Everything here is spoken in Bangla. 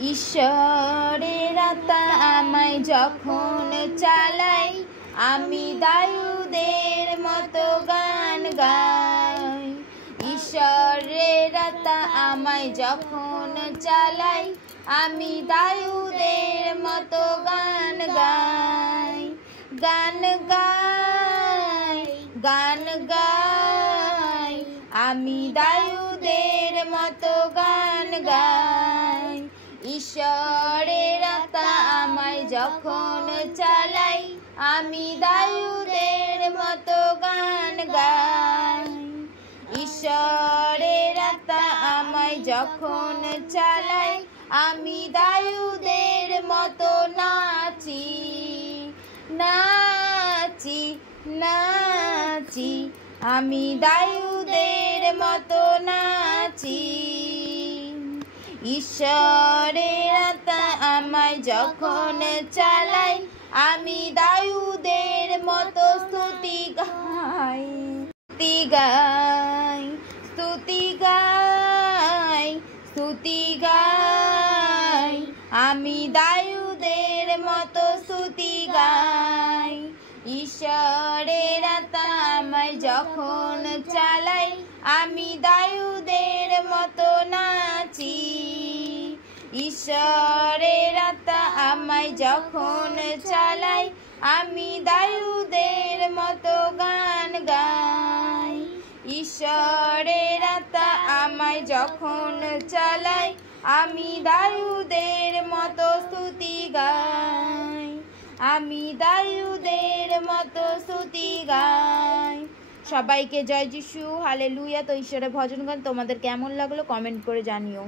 ঈশ্বরের আত্মা আমায় যখন চালাই, আমি দাউদের মতো গান গাই। ঈশ্বরের আত্মা আমায় যখন চালাই, আমি দাউদের মতো গান গাই। গান গাই, গান গাই, আমি দাউদের মতো গান গাই। ঈশ্বরের আত্মা আমায় যখন চালাই, আমি দাউদের মতো গান গাই। ঈশ্বরের আত্মা আমায় যখন চালাই, আমি দাউদের মতো নাচি নাচি নাচি, আমি দাউদের মতো নাচি। ঈশ্বরের আত্মা আমায় যখন চালাই, আমি দাউদের মতো স্তুতি গাই, স্তুতি গাই, স্তুতি গাই, স্তুতি গাই, আমি দাউদের মতো স্তুতি গাই। ঈশ্বরের আত্মা আমায় যখন চালাই, আমি দাউদের মতো নাচি। ঈশ্বরের আত্মা আমায় যখন চালাই, আমি দাউদের মতো গান গাই। ঈশ্বরের আত্মা আমায় যখন চালাই, আমি দাউদের মতো স্তুতি গাই, আমি দাউদের মতো স্তুতি গাই। সবাইকে জয় যিশু, হালেলুয়া। তো ঈশ্বরের ভজন গান তোমাদের কেমন লাগলো কমেন্ট করে জানিও।